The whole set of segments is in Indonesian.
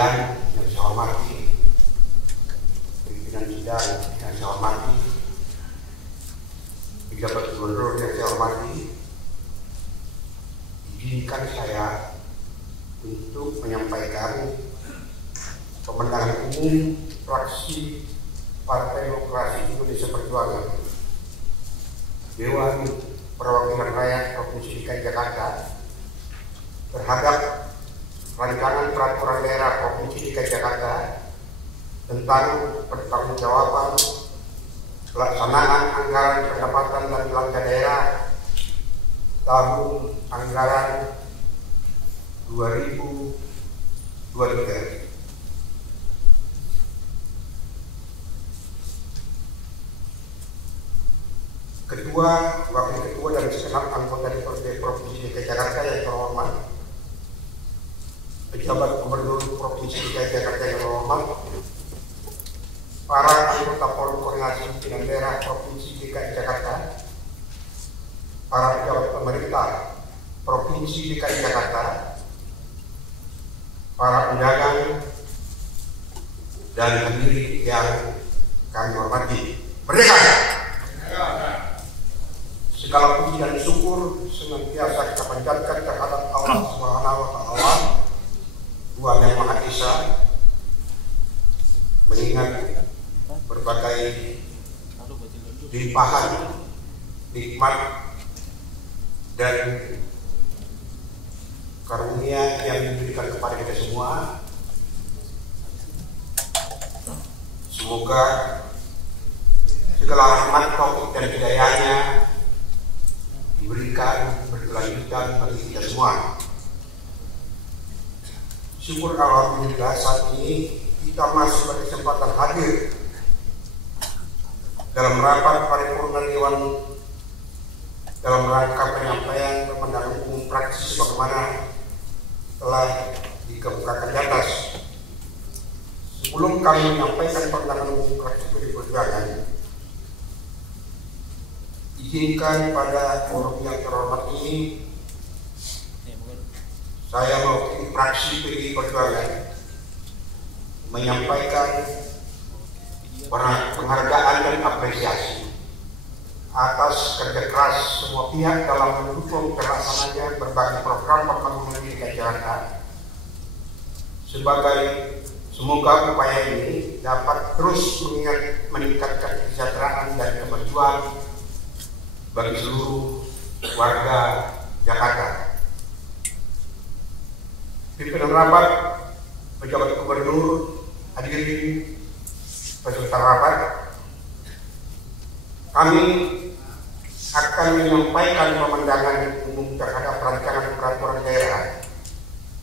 sekalian yang saya hormati, pimpinan sidang yang saya hormati, pejabat gubernur yang saya hormati, izinkan saya untuk menyampaikan pemandangan umum fraksi Partai Demokrasi Indonesia Perjuangan Dewan Perwakilan Rakyat Provinsi DKI Jakarta terhadap rancangan peraturan daerah Provinsi DKI Jakarta tentang pertanggungjawaban pelaksanaan anggaran pendapatan dan belanja daerah tahun anggaran 2023. Ketua, Wakil Ketua dan segenap anggota DPRD Provinsi DKI Jakarta yang terhormat, pejabat Gubernur Provinsi DKI Jakarta yang terhormat, para anggota Forum Koordinasi Pimpinan Daerah Provinsi DKI Jakarta, para pejabat pemerintah Provinsi DKI Jakarta, para undangan dan hadirin yang kami hormati. Merdeka! Segala puji dan syukur senantiasa kita panjatkan terhadap Allah Subhanahu wa Ta'ala, Tuhan yang Maha Esa, mengingat berbagai limpahan nikmat dan karunia yang diberikan kepada kita semua. Semoga segala rahmat, taufik dan hidayahnya diberikan berkelanjutan bagi kita semua. Syukur alhamdulillah saat ini kita masih berkesempatan hadir dalam rapat paripurna Dewan dalam rangka penyampaian pemandangan umum praksi sebagaimana telah dikemukakan di atas. Sebelum kami menyampaikan pandangan umum praksi PDI Perjuangan, izinkan pada forum yang terhormat ini saya mewakili fraksi PDI Perjuangan menyampaikan penghargaan dan apresiasi atas kerja keras semua pihak dalam mendukung terlaksananya berbagai program pembangunan di DKI Jakarta. Semoga upaya ini dapat terus meningkatkan kesejahteraan dan kemajuan bagi seluruh warga Jakarta. Pimpinan rapat, pejabat gubernur, hadirin peserta rapat, kami akan menyampaikan pemandangan umum terhadap rancangan peraturan daerah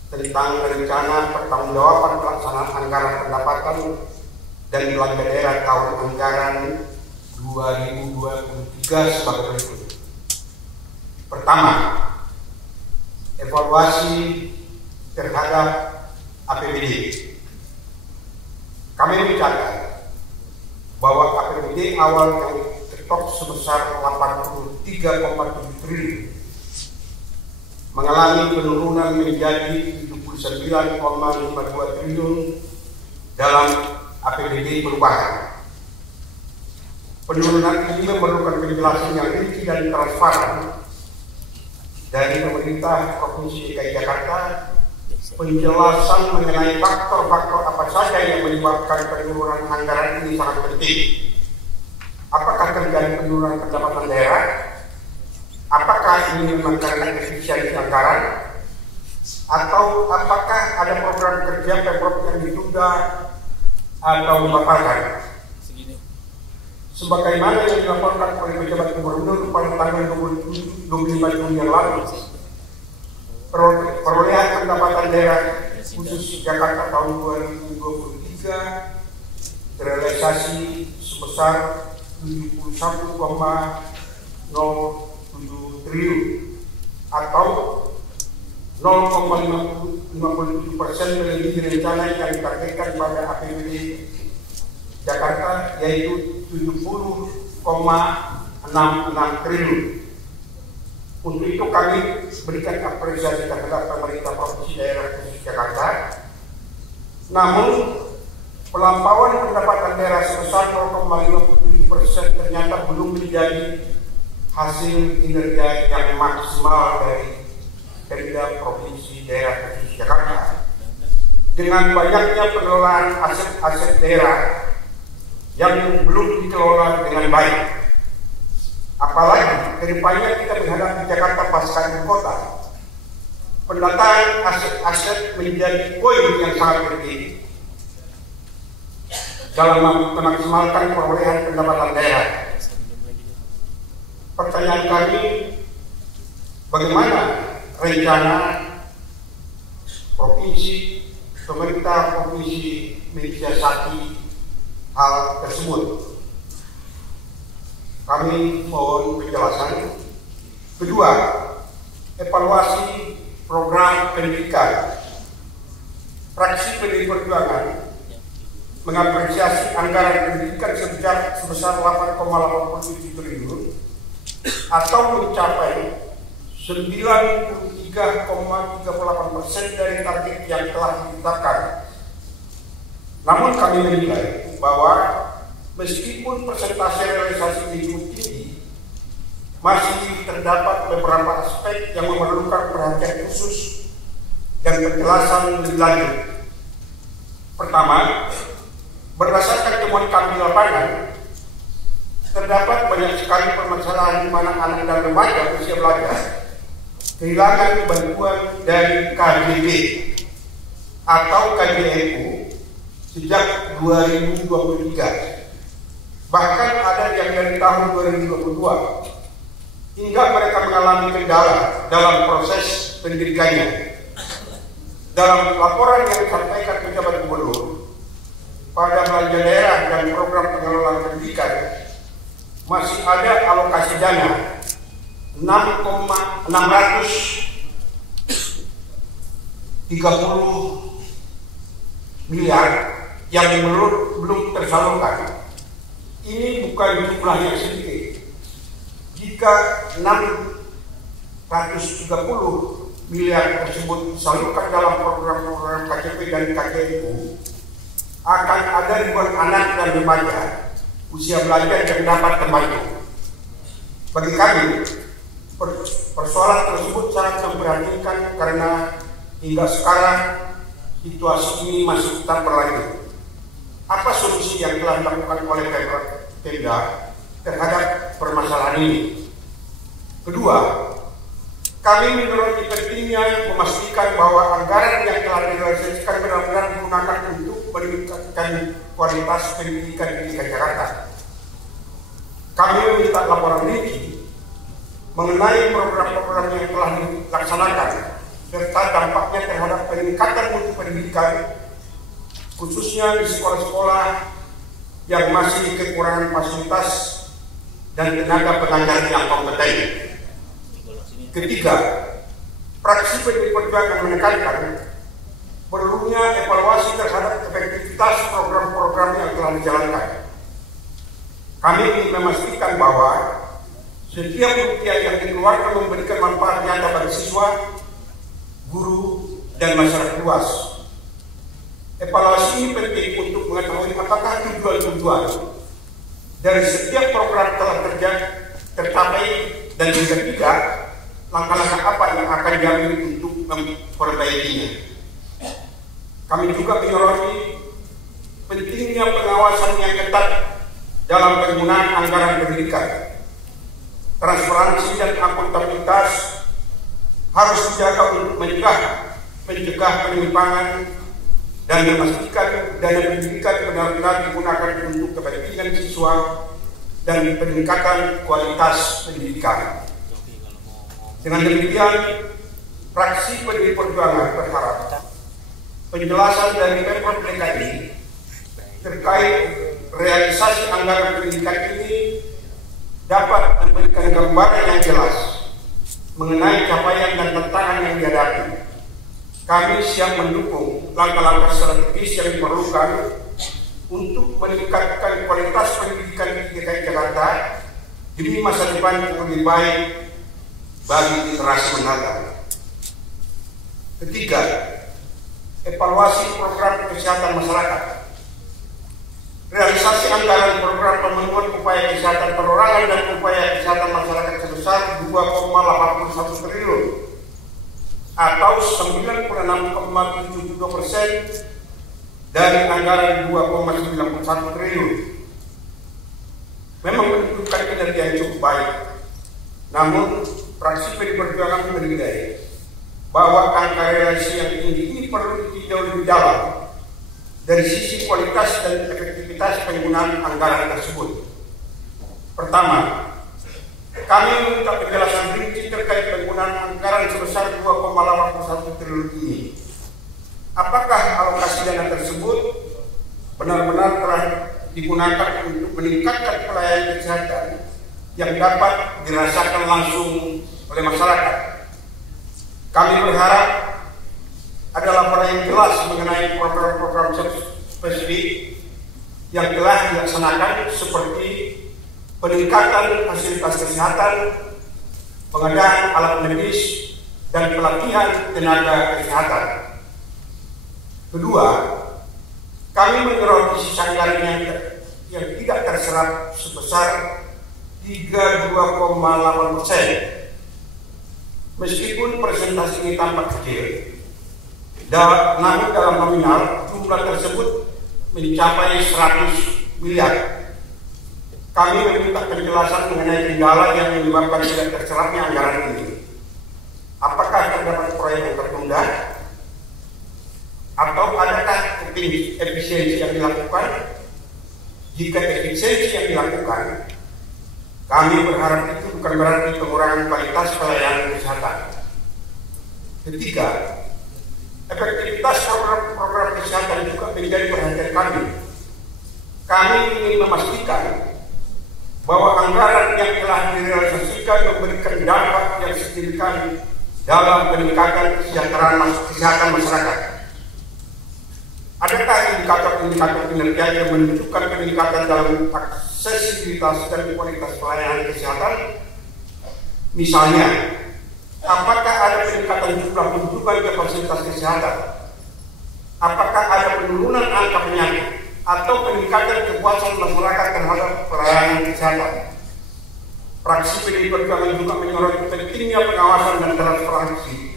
tentang rencana pertanggungjawaban pelaksanaan anggaran pendapatan dan belanja daerah tahun anggaran 2023 sebagai berikut. Pertama, evaluasi terhadap APBD. Kami mencatat bahwa APBD awal yang ketok sebesar 83,7 triliun mengalami penurunan menjadi 79,52 triliun dalam APBD perubahan. Penurunan ini memerlukan penjelasan yang rinci dan transparan dari pemerintah Provinsi DKI Jakarta. Penjelasan mengenai faktor-faktor apa saja yang menyebabkan penurunan anggaran ini sangat penting. Apakah terjadi penurunan pendapatan daerah? Apakah ini memang karena efisiensi anggaran? Atau apakah ada program kerja Pemprov yang ditunda atau dibatalkan? Sebagaimana yang dilaporkan oleh pejabat gubernur pada tanggal 25 Juni yang lalu, perolehan pendapatan daerah khusus Jakarta tahun 2023 terrealisasi sebesar 71,07 triliun atau 0,57% melebihi rencana yang ditargetkan pada APBD Jakarta, yaitu 70,66 triliun. Untuk itu kami berikan apresiasi terhadap pemerintah Provinsi Daerah Khusus Jakarta Namun, pelampauan pendapatan daerah sebesar 0,57% ternyata belum menjadi hasil kinerja yang maksimal dari Pemda Provinsi Daerah Khusus Jakarta. Dengan banyaknya pengelolaan aset-aset daerah yang belum dikelola dengan baik. Apalagi kedepannya kita menghadapi Jakarta pasca ibu kota. Pendataan aset-aset menjadi poin yang sangat penting dalam memaksimalkan perolehan pendapatan daerah. Pertanyaan kami, bagaimana rencana pemerintah provinsi mensiasati hal tersebut? Kami mohon penjelasan. Kedua, evaluasi program pendidikan. Fraksi PDI Perjuangan mengapresiasi anggaran pendidikan sebesar 8,87 triliun atau mencapai 93,38% dari target yang telah ditetapkan. Namun kami menilai bahwa meskipun persentase realisasi ini cukup tinggi, masih terdapat beberapa aspek yang memerlukan perhatian khusus dan penjelasan lebih lanjut. Pertama, berdasarkan temuan kami di lapangan, terdapat banyak sekali permasalahan di mana anak dan remaja usia belajar kehilangan bantuan dari KJB atau KJMU sejak 2023. Bahkan ada yang dari tahun 2022 hingga mereka mengalami kendala dalam proses pendidikannya. Dalam laporan yang disampaikan pejabat gubernur pada belanja daerah dan program pengelolaan pendidikan, masih ada alokasi dana 630 miliar yang belum tersalurkan. Ini bukan jumlah yang sedikit. Jika 630 miliar tersebut disalurkan dalam program-program KCP dan KJMU, akan ada ribuan anak dan remaja usia belajar yang dapat terbantu. Bagi kami, persoalan tersebut sangat memprihatinkan karena hingga sekarang situasi ini masih tetap berlanjut. Apa solusi yang telah dilakukan oleh Pemda terhadap permasalahan ini? Kedua, kami menyoroti pentingnya memastikan bahwa anggaran yang telah direalisasikan benar-benar digunakan untuk meningkatkan kualitas pendidikan di DKI Jakarta. Kami meminta laporan rinci mengenai program-program yang telah dilaksanakan serta dampaknya terhadap peningkatan mutu pendidikan, khususnya di sekolah-sekolah yang masih kekurangan fasilitas dan tenaga pengajar yang kompeten. Ketiga, fraksi PDI Perjuangan menekankan perlunya evaluasi terhadap efektivitas program-program yang telah dijalankan. Kami ingin memastikan bahwa setiap rupiah yang dikeluarkan memberikan manfaat nyata bagi siswa, guru, dan masyarakat luas. Evaluasi ini penting untuk mengetahui apakah tujuan-tujuan dari setiap program telah tercapai dan juga tidak, langkah-langkah apa yang akan diambil untuk memperbaikinya. Kami juga menyoroti pentingnya pengawasan yang ketat dalam penggunaan anggaran pendidikan. Transparansi dan akuntabilitas harus dijaga untuk mencegah penyimpangan dan memastikan dana pendidikan benar-benar digunakan untuk kepentingan siswa dan peningkatan kualitas pendidikan. Dengan demikian, fraksi PDI Perjuangan berharap penjelasan dari Pemprov DKI terkait realisasi anggaran pendidikan ini dapat memberikan gambaran yang jelas mengenai capaian dan tantangan yang dihadapi. Kami siap mendukung langkah-langkah strategis yang diperlukan untuk meningkatkan kualitas pendidikan di DKI Jakarta demi masa depan yang lebih baik bagi generasi mendatang. Ketiga, evaluasi program kesehatan masyarakat, realisasi anggaran program pemenuhan upaya kesehatan perorangan dan upaya kesehatan masyarakat sebesar 2,81 triliun atau 96,72% dari anggaran 2,91 triliun. Memang menunjukkan kinerja yang cukup baik. Namun, fraksi PD Perjuangan menilai bahwa angka realisasi yang tinggi ini perlu ditinjau lebih dalam dari sisi kualitas dan efektivitas penggunaan anggaran tersebut. Pertama, kami meminta penjelasan rinci terkait penggunaan anggaran sebesar 2,81 triliun ini. Apakah alokasi dana tersebut benar-benar telah digunakan untuk meningkatkan pelayanan kesehatan yang dapat dirasakan langsung oleh masyarakat? Kami berharap ada laporan yang jelas mengenai program-program spesifik yang telah dilaksanakan seperti peningkatan fasilitas kesehatan, pengadaan alat medis, dan pelatihan tenaga kesehatan. Kedua, kami menyoroti sisa anggaran yang tidak terserap sebesar 32,8%. Meskipun presentasi ini tampak kecil, namun dalam nominal jumlah tersebut mencapai 100 miliar. Kami meminta penjelasan mengenai kendala yang menyebabkan tidak terserapnya anggaran ini. Apakah terdapat proyek yang tertunda? Atau adakah efisiensi yang dilakukan? Jika efisiensi yang dilakukan, kami berharap itu bukan berarti pengurangan kualitas pelayanan kesehatan. Ketiga, efektivitas program kesehatan juga menjadi perhatian kami. Kami ingin memastikan bahwa anggaran yang telah direalisasikan memberikan dampak yang signifikan dalam peningkatan kesehatan masyarakat. Adakah indikator-indikator kinerja yang menunjukkan peningkatan dalam aksesibilitas dan kualitas pelayanan kesehatan? Misalnya, apakah ada peningkatan jumlah kunjungan ke fasilitas kesehatan? Apakah ada penurunan angka penyakit atau peningkatan kepuasan masyarakat terhadap pelayanan kesehatan? Fraksi PD Perjuangan juga menyoroti pentingnya pengawasan dan transparansi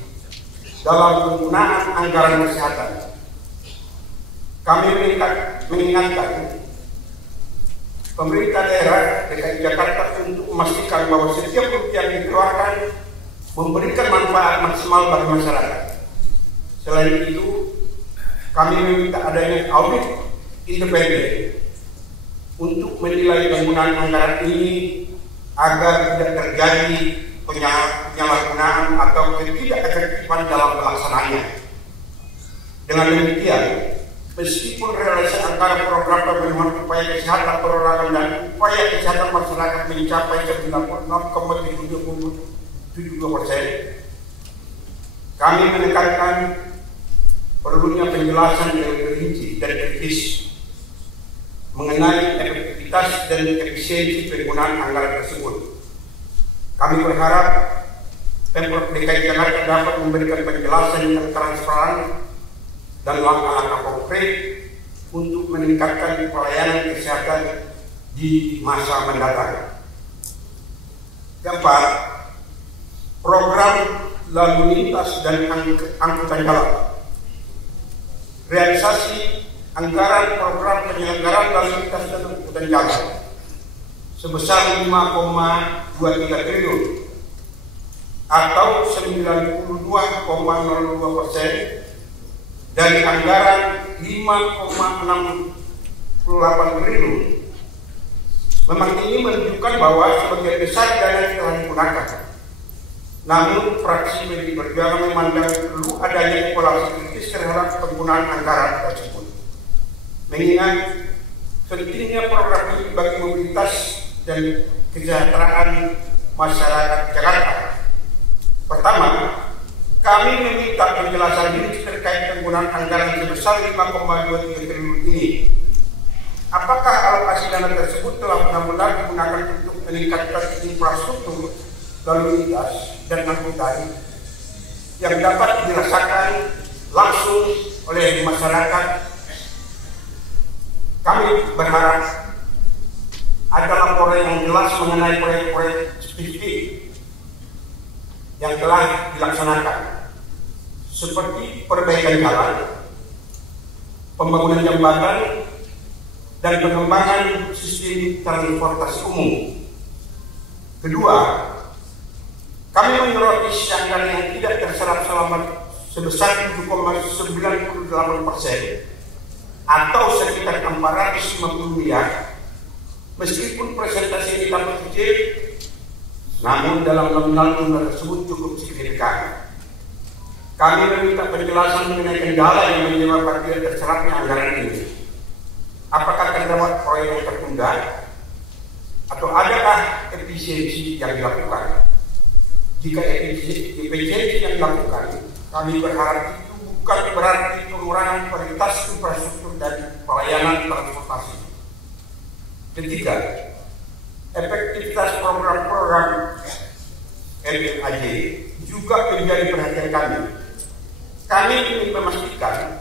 dalam penggunaan anggaran kesehatan. Kami mengingatkan pemerintah daerah DKI Jakarta untuk memastikan bahwa setiap rupiah yang dikeluarkan memberikan manfaat maksimal bagi masyarakat. Selain itu, kami meminta adanya audit independen untuk menilai penggunaan anggaran ini agar tidak terjadi penyalahgunaan atau ketidakefektifan dalam pelaksanaannya. Dengan demikian, meskipun realisasi anggaran program pemenuhan upaya kesehatan perorangan dan upaya kesehatan masyarakat mencapai 96,72%, kami menekankan perlunya penjelasan yang rinci dan kritis mengenai efektivitas dan efisiensi penggunaan anggaran tersebut. Kami berharap Pemprov DKI Jakarta dapat memberikan penjelasan yang transparan dan langkah-langkah konkret untuk meningkatkan pelayanan kesehatan di masa mendatang. Keempat, program lalu lintas dan angkutan jalan. Realisasi anggaran program penyelenggaraan lalu lintas dan angkutan jalan sebesar 5,23 triliun atau 92,02% dari anggaran 5,68 triliun. Memang ini menunjukkan bahwa sebagian besar dana telah digunakan. Namun fraksi PD Perjuangan memandang perlu adanya evaluasi kritis terhadap penggunaan anggaran tersebut. Mengingat pentingnya program ini bagi mobilitas dan kesejahteraan masyarakat Jakarta. Pertama, kami meminta penjelasan rinci terkait penggunaan anggaran sebesar 5,23 triliun ini. Apakah alokasi dana tersebut telah benar-benar digunakan untuk meningkatkan infrastruktur lalu lintas dan angkutan yang dapat dirasakan langsung oleh masyarakat. Kami berharap ada laporan yang jelas mengenai proyek-proyek spesifik yang telah dilaksanakan, seperti perbaikan jalan, pembangunan jembatan, dan pengembangan sistem transportasi umum. Kedua, kami menyoroti anggaran yang tidak terserap selama sebesar 7,98% atau sekitar 450 miliar. Meskipun presentasi kita kecil, namun dalam nominal jumlah tersebut cukup signifikan. Kami meminta penjelasan mengenai kendala yang menyebabkan tidak terserapnya anggaran ini. Apakah terdapat proyek yang tertunda? Atau adakah efisiensi yang dilakukan? Jika efisiensi yang dilakukan, kami berharap itu bukan berarti pengurangan kualitas infrastruktur dan pelayanan transportasi. Ketiga, efektivitas program-program LPAJ juga menjadi perhatian kami. Kami ingin memastikan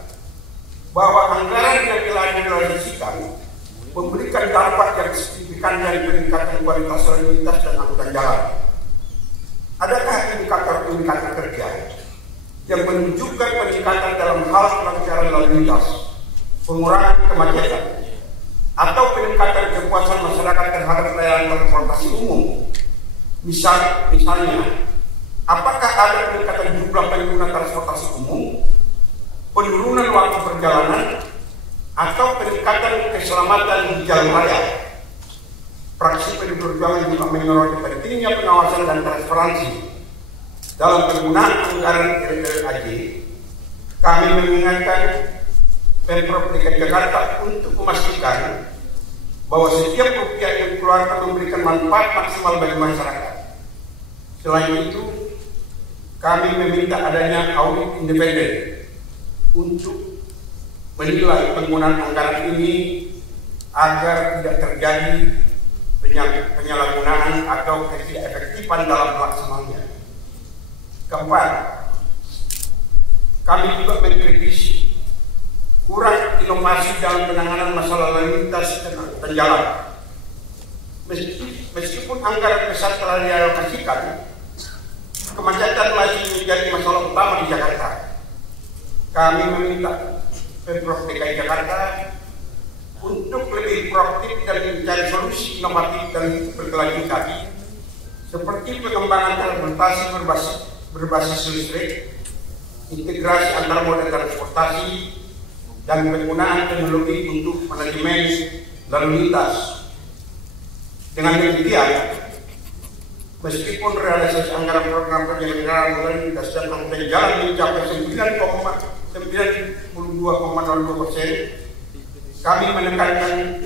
bahwa anggaran yang telah direalisasikan memberikan dampak yang signifikan dari peningkatan kualitas lalu lintas dan angkutan jalan. Adakah indikator-indikator kerja yang menunjukkan peningkatan dalam hal kelancaran lalu lintas, pengurangan kemacetan, atau peningkatan kepuasan masyarakat terhadap layanan transportasi umum? Misalnya, apakah ada peningkatan jumlah pengguna transportasi umum, penurunan waktu perjalanan, atau peningkatan keselamatan di jalan raya? Fraksi PDI Perjuangan juga menyoroti pentingnya pengawasan dan transparansi dalam penggunaan anggaran LPAJ. Kami mengingatkan Pemprov DKI Jakarta untuk memastikan bahwa setiap rupiah yang dikeluarkan memberikan manfaat maksimal bagi masyarakat. Selain itu, kami meminta adanya audit independen untuk menilai penggunaan anggaran ini agar tidak terjadi penyalahgunaan atau ketidakefektifan dalam pelaksanaannya. Keempat, kami juga mengkritisi kurang inovasi dalam penanganan masalah lalu lintas dan angkutan jalan. Meskipun anggaran besar telah dialokasikan, kemacetan masih menjadi masalah utama di Jakarta. Kami meminta Pemprov DKI Jakarta untuk lebih proaktif dan mencari solusi inovatif dan berkelanjutan, seperti pengembangan transportasi berbasis listrik, integrasi antar moda transportasi, dan penggunaan teknologi untuk manajemen lalu lintas. Dengan demikian, meskipun realisasi anggaran program penyelenggaraan lalu lintas dan angkutan jalan mencapai 92,02%, kami menekankan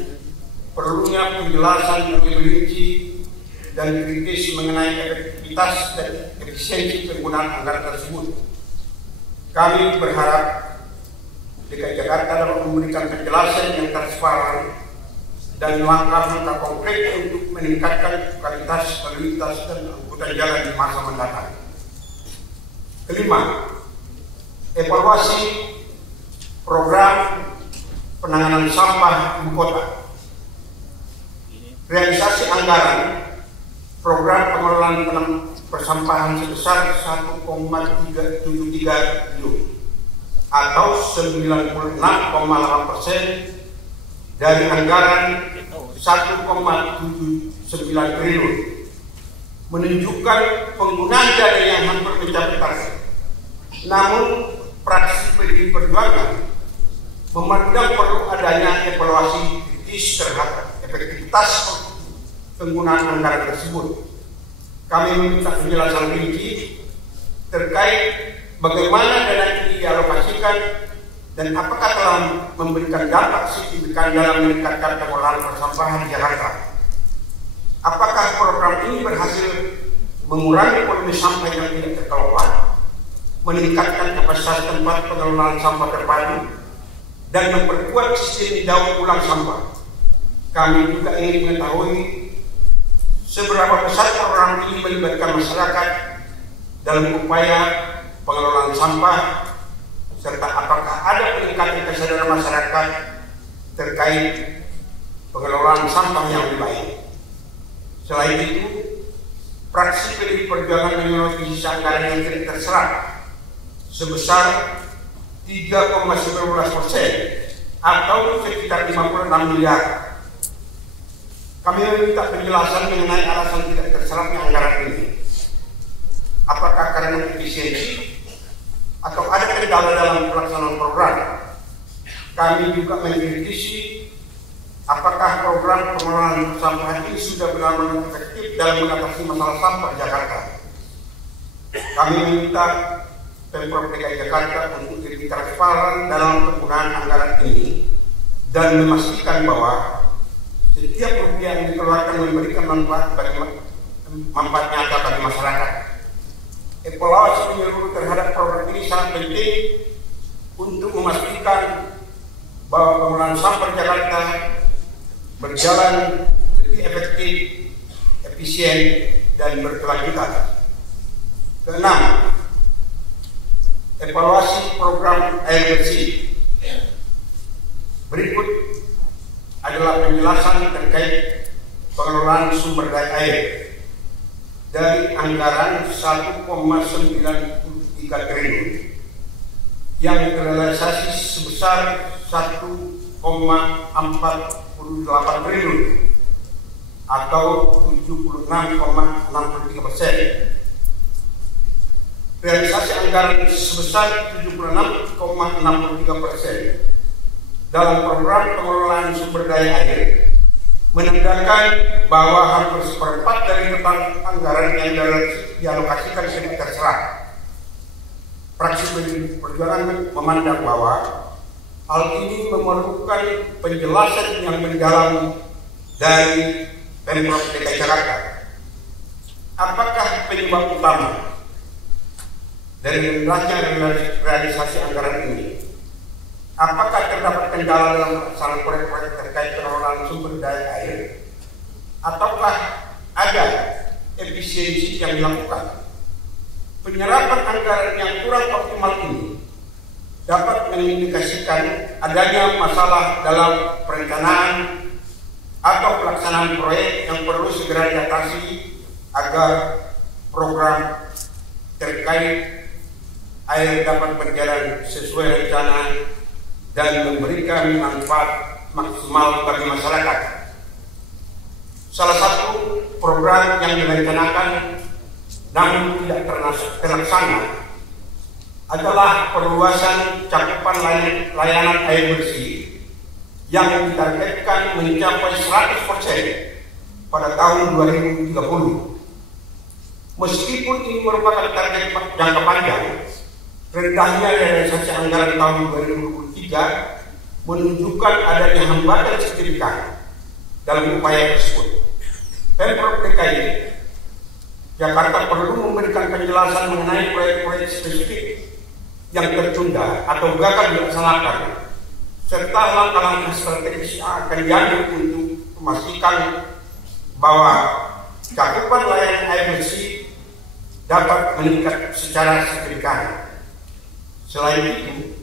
perlunya penjelasan yang lebih rinci dan kritis mengenai efektivitas dan efisiensi penggunaan anggaran tersebut. Kami berharap DKI Jakarta dapat memberikan penjelasan yang transparan dan langkah-langkah konkret untuk meningkatkan kualitas lalu lintas dan angkutan jalan di masa mendatang. Kelima, evaluasi program penanganan sampah ibu kota. Realisasi anggaran program pengelolaan persampahan sebesar 1,373 triliun atau 96,8% dari anggaran 1,79 triliun, menunjukkan penggunaan dana yang hampir mencapai target. Namun, fraksi PDI Perjuangan memandang perlu adanya evaluasi kritis terhadap efektivitas penggunaan anggaran tersebut. Kami meminta penjelasan rinci terkait bagaimana dana ini dialokasikan dan apakah telah memberikan dampak signifikan dalam meningkatkan pengelolaan persampahan di Jakarta. Apakah program ini berhasil mengurangi volume sampah yang tidak terkelola, meningkatkan kapasitas tempat pengelolaan sampah terpadu, dan memperkuat sistem daur ulang sampah. Kami juga ingin mengetahui seberapa besar program ini melibatkan masyarakat dalam upaya pengelolaan sampah, serta apakah ada peningkatan kesadaran masyarakat terkait pengelolaan sampah yang lebih baik. Selain itu, fraksi PDI Perjuangan menyoroti sisa anggaran yang tidak terserap sebesar 3,19% atau sekitar 56 miliar. Kami meminta penjelasan mengenai alasan tidak terserapnya anggaran ini. Apakah karena efisiensi atau ada kendala dalam pelaksanaan program? Kami juga mengkritisi apakah program pengelolaan sampah ini sudah benar-benar efektif dalam mengatasi masalah sampah Jakarta. Kami meminta Pemprov DKI Jakarta untuk lebih transparan dalam penggunaan anggaran ini dan memastikan bahwa setiap rupiah yang dikeluarkan memberikan manfaat nyata bagi masyarakat. Evaluasi menyeluruh terhadap program ini sangat penting untuk memastikan bahwa pengelolaan sampah Jakarta berjalan lebih efektif, efisien, dan berkelanjutan. Keenam, evaluasi program air bersih. Berikut adalah penjelasan terkait pengelolaan sumber daya air dari anggaran 1,93 triliun yang terrealisasi sebesar 1,48 triliun atau 76,63%. Realisasi anggaran sebesar 76,63% dalam program pengelolaan sumber daya air menandakan bahwa hampir seperempat dari total anggaran yang dialokasikan sudah terserap. Fraksi PDI Perjuangan memandang bahwa hal ini memerlukan penjelasan yang mendalam dari Pemprov DKI Jakarta. Apakah penyebab utama dari rendahnya realisasi anggaran ini? Apakah terdapat kendala dalam pelaksanaan proyek-proyek terkait pengelolaan sumber daya air? Ataukah ada efisiensi yang dilakukan? Penyerapan anggaran yang kurang optimal ini dapat mengindikasikan adanya masalah dalam perencanaan atau pelaksanaan proyek yang perlu segera diatasi agar program terkait air dapat berjalan sesuai rencana dan memberikan manfaat maksimal bagi masyarakat. Salah satu program yang direncanakan namun tidak terlaksana adalah perluasan cakupan layanan air bersih yang ditargetkan mencapai 100% pada tahun 2030. Meskipun ini merupakan target jangka panjang, rendahnya realisasi anggaran tahun 2023 menunjukkan adanya hambatan signifikan dalam upaya tersebut. Pemprov DKI Jakarta perlu memberikan penjelasan mengenai proyek-proyek spesifik yang tertunda atau gagal dilaksanakan, serta langkah-langkah strategis yang akan diambil untuk memastikan bahwa cakupan layanan air bersih dapat meningkat secara signifikan. Selain itu,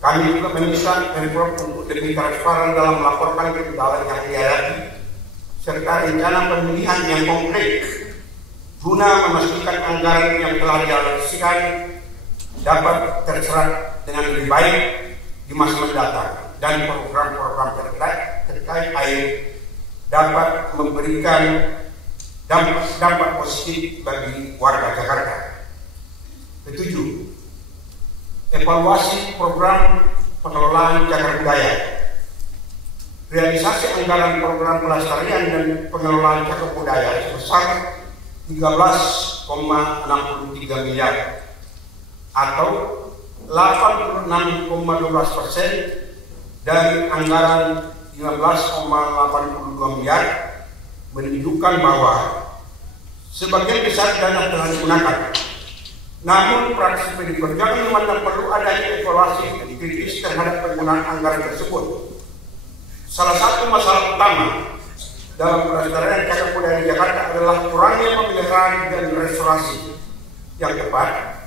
kami juga meminta Pemprov untuk lebih transparan dalam melaporkan kendala yang dihadapi serta rencana pemilihan yang konkret guna memastikan anggaran yang telah dialokasikan dapat terserap dengan lebih baik di masa mendatang dan program-program terkait air dapat memberikan dampak positif bagi warga Jakarta. Ketujuh, evaluasi program pengelolaan cagar budaya. Realisasi anggaran program pelestarian dan pengelolaan cagar budaya sebesar 13,63 miliar atau 86,12% dari anggaran 15,82 miliar menunjukkan bahwa sebagian besar dana telah digunakan. Namun fraksi PDI Perjuangan memandang perlu adanya evaluasi kritis terhadap penggunaan anggaran tersebut. Salah satu masalah utama dalam pelestarian cagar budaya di Jakarta adalah kurangnya pemeliharaan dan restorasi yang tepat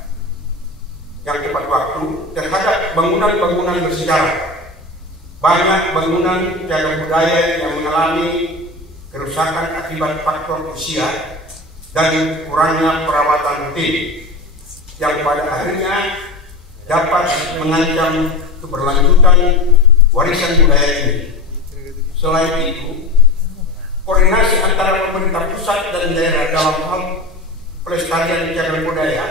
yang tepat waktu terhadap bangunan-bangunan bersejarah. Banyak bangunan cagar budaya yang mengalami kerusakan akibat faktor usia dan kurangnya perawatan rutin yang pada akhirnya dapat mengancam keberlanjutan warisan budaya ini. Selain itu, koordinasi antara pemerintah pusat dan daerah dalam hal pelestarian cagar budaya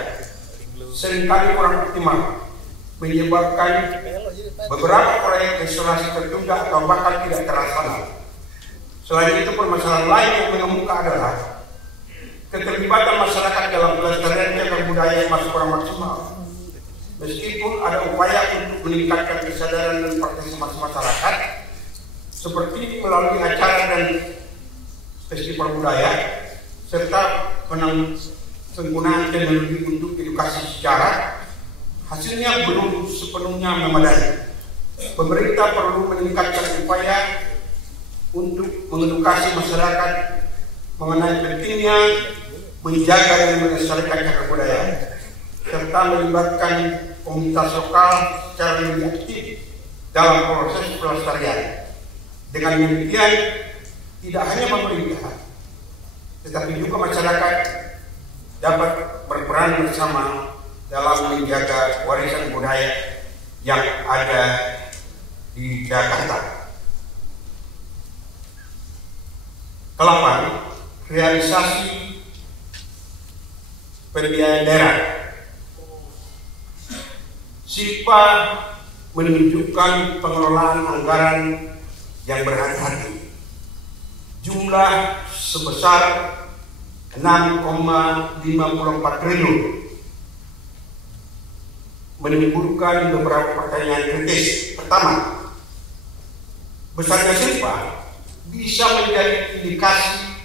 seringkali kurang optimal, menyebabkan beberapa proyek restorasi tertunda atau bahkan tidak terlaksana. Selain itu, permasalahan lain yang mengemuka adalah keterlibatan masyarakat dalam pelestarian cagar budaya yang masih kurang maksimal. Meskipun ada upaya untuk meningkatkan kesadaran dan partisipasi masyarakat, seperti melalui acara dan festival budaya, serta penggunaan teknologi untuk edukasi sejarah, hasilnya belum sepenuhnya memadai. Pemerintah perlu meningkatkan upaya untuk mengedukasi masyarakat mengenai pentingnya menjaga dan melestarikan cagar budaya, serta melibatkan komunitas lokal secara lebih aktif dalam proses pelestarian. Dengan demikian, tidak hanya pemerintah, tetapi juga masyarakat dapat berperan bersama dalam menjaga warisan budaya yang ada di Jakarta. Ke-8, realisasi pembiayaan daerah. SIPA menunjukkan pengelolaan anggaran yang berhati-hati. Jumlah sebesar 6,54 triliun menimbulkan beberapa pertanyaan kritis. Pertama, besarnya SIPA bisa menjadi indikasi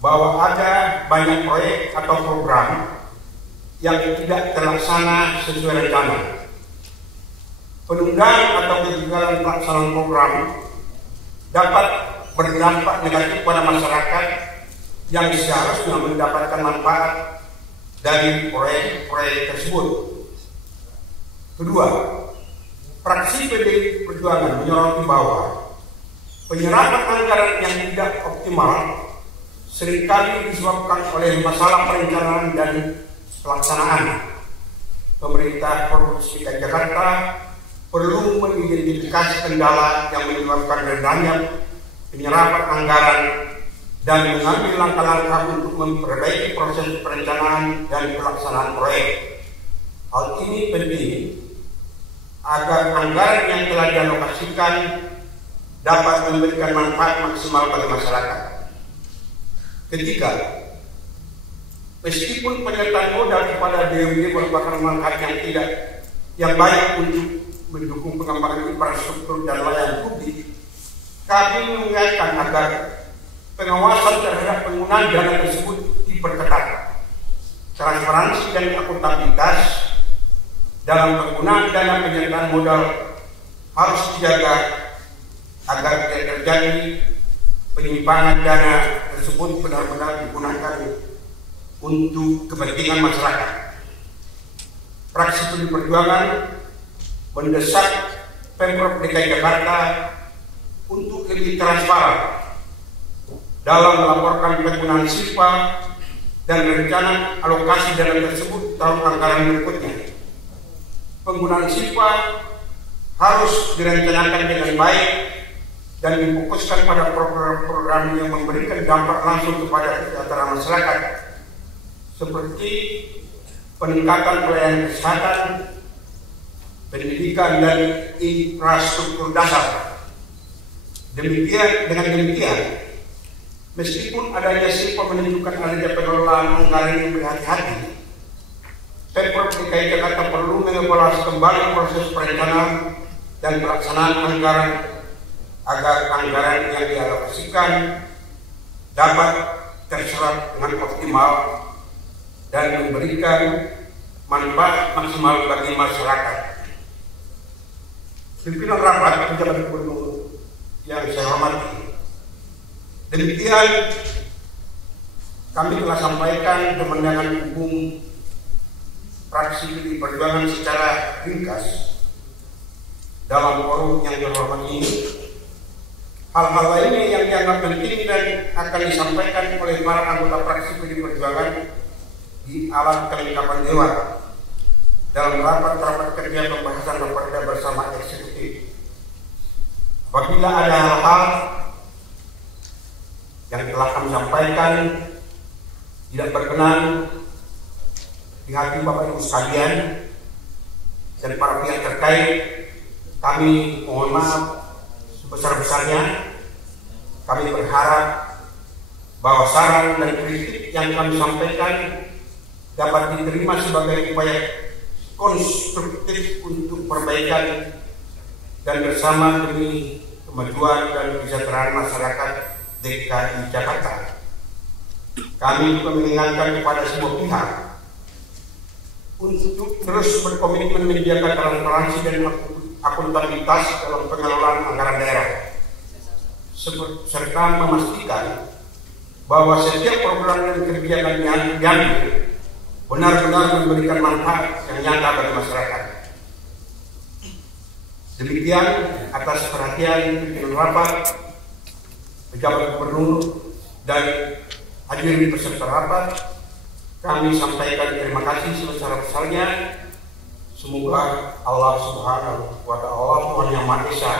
bahwa ada banyak proyek atau program yang tidak terlaksana sesuai rencana. Penundaan atau kegagalan pelaksanaan program dapat berdampak negatif pada masyarakat yang seharusnya mendapatkan manfaat dari proyek-proyek tersebut. Kedua, fraksi PDI Perjuangan menyoroti bahwa penyerapan anggaran yang tidak optimal seringkali disebabkan oleh masalah perencanaan dan pelaksanaan. Pemerintah Provinsi DKI Jakarta perlu mengidentifikasi kendala yang menyebabkan rendahnya penyerapan anggaran dan mengambil langkah-langkah untuk memperbaiki proses perencanaan dan pelaksanaan proyek. Hal ini penting agar anggaran yang telah dialokasikan dapat memberikan manfaat maksimal bagi masyarakat. Ketiga, meskipun penyertaan modal kepada BUMD merupakan langkah yang baik untuk mendukung pengembangan infrastruktur dan layanan publik, kami mengingatkan agar pengawasan terhadap penggunaan dana tersebut diperketat. Transparansi dan akuntabilitas dalam penggunaan dana penyertaan modal harus dijaga agar tidak terjadi penyimpangan dana tersebut benar-benar digunakan untuk kepentingan masyarakat. Fraksi PDI Perjuangan mendesak Pemprov DKI Jakarta untuk lebih transparan dalam melaporkan penggunaan SIPA dan rencana alokasi dana tersebut tahun anggaran berikutnya. Penggunaan SIPA harus direncanakan dengan baik dan difokuskan pada program-program yang memberikan dampak langsung kepada kesejahteraan masyarakat, seperti peningkatan pelayanan kesehatan, pendidikan, dan infrastruktur dasar. Dengan demikian, meskipun adanya SIPA menunjukkan adanya pengelolaan anggaran yang berhati-hati, Pemprov DKI Jakarta perlu mengevaluasi kembali proses perencanaan dan pelaksanaan anggaran agar anggaran yang dialokasikan dapat terserap dengan optimal dan memberikan manfaat maksimal bagi masyarakat. Pimpinan rapat pejabat gubernur yang saya hormati, demikian kami telah sampaikan kemenangan umum fraksi PDI Perjuangan secara ringkas dalam forum yang terhormat ini, hal-hal lainnya yang dianggap penting dan akan disampaikan oleh para anggota fraksi PDI Perjuangan di alat kelengkapan dewan dalam rapat kerja pembahasan raperda bersama eksekutif. Apabila ada hal-hal yang telah kami sampaikan tidak berkenan di hati Bapak Ibu sekalian dan para pihak terkait, kami mohon maaf sebesar-besarnya. Kami berharap bahwa saran dan kritik yang kami sampaikan dapat diterima sebagai upaya konstruktif untuk perbaikan dan bersama demi kemajuan dan kesejahteraan masyarakat DKI Jakarta. Kami juga mengingatkan kepada semua pihak untuk terus berkomitmen menjaga transparansi dan akuntabilitas dalam pengelolaan anggaran daerah, serta memastikan bahwa setiap program dan kebijakan yang diambil benar-benar memberikan manfaat yang nyata bagi masyarakat. Demikian atas perhatian pimpinan rapat, pejabat gubernur, dan hadirin peserta rapat, kami sampaikan terima kasih sebesar-besarnya. Semoga Allah Subhanahu wa Ta'ala, Tuhan Yang Maha Esa,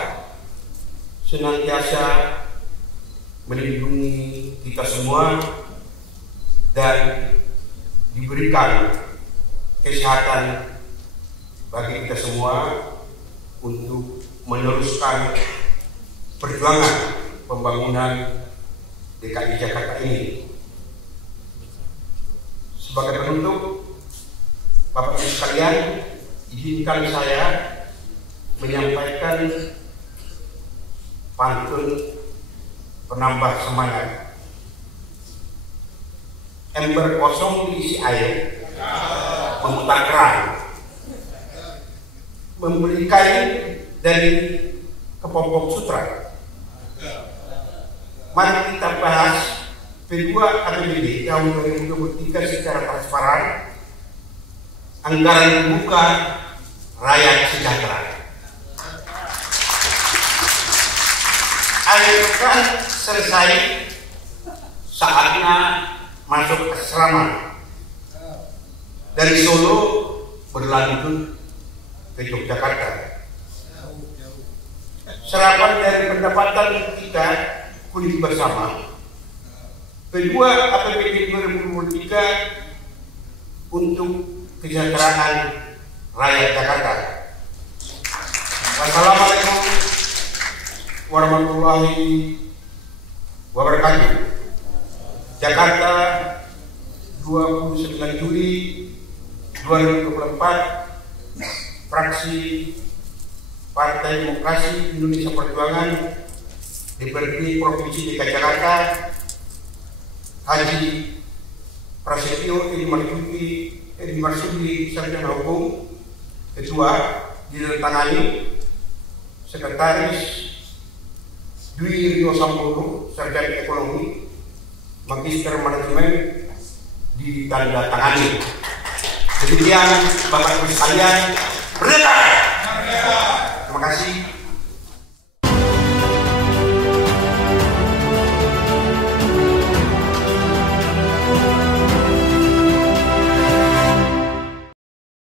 senantiasa melindungi kita semua dan diberikan kesehatan bagi kita semua untuk meneruskan perjuangan pembangunan DKI Jakarta ini. Sebagai penutup, Bapak Ibu sekalian, izinkan saya menyampaikan pantun penambah semangat. Ember kosong diisi air, memutar keran, membeli kain dari kepompong sutra. Mari kita bahas P2 APBD tahun 2023 secara transparan, anggaran dibuka, rakyat sejahtera. Akhir pekan selesai, saatnya masuk asrama. Dari Solo berlanjut ke Yogyakarta. Serapan dari pendapatan kita pulih bersama. Kedua, APBD 2023 untuk kesejahteraan rakyat Jakarta. Wassalamualaikum warahmatullahi wabarakatuh. Jakarta, 29 Juli 2024, fraksi Partai Demokrasi Indonesia Perjuangan DPRD Provinsi DKI Jakarta, Haji Prasetyo Edi Marsudi, Sarjana Hukum, Ketua, ditandatangani Sekretaris Dwi Rio Sampodo, Sarjana Ekonomi, Magister Manajemen, ditandatangani. Demikian Bapak Ibu sekalian, merdeka!